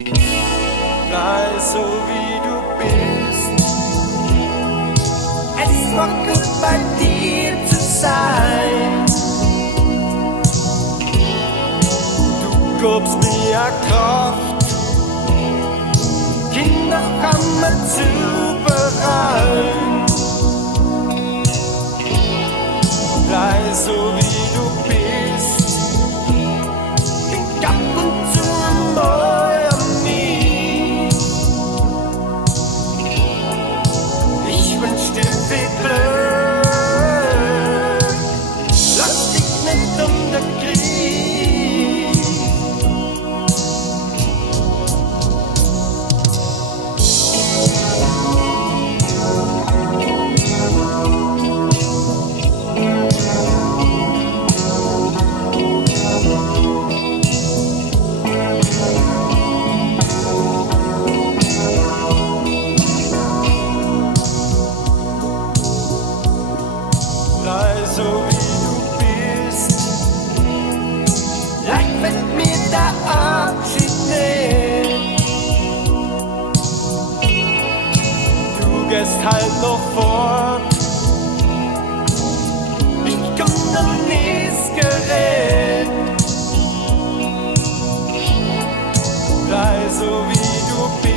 Blei so wie du bist. Es war gut bei dir zu sein. Du gabst mir Kraft, Kinder kommen zu bereit. Blei so wie du bist. Ich ab und zu mal an nie. Ich wünsch dir viel Glück. Lass dich nicht unterkriegen. So wie du bist, leicht fällt mir der Abschied nicht. Du gehst halt noch fort, ich komm noch nichts gerät. Blei so wie du bist.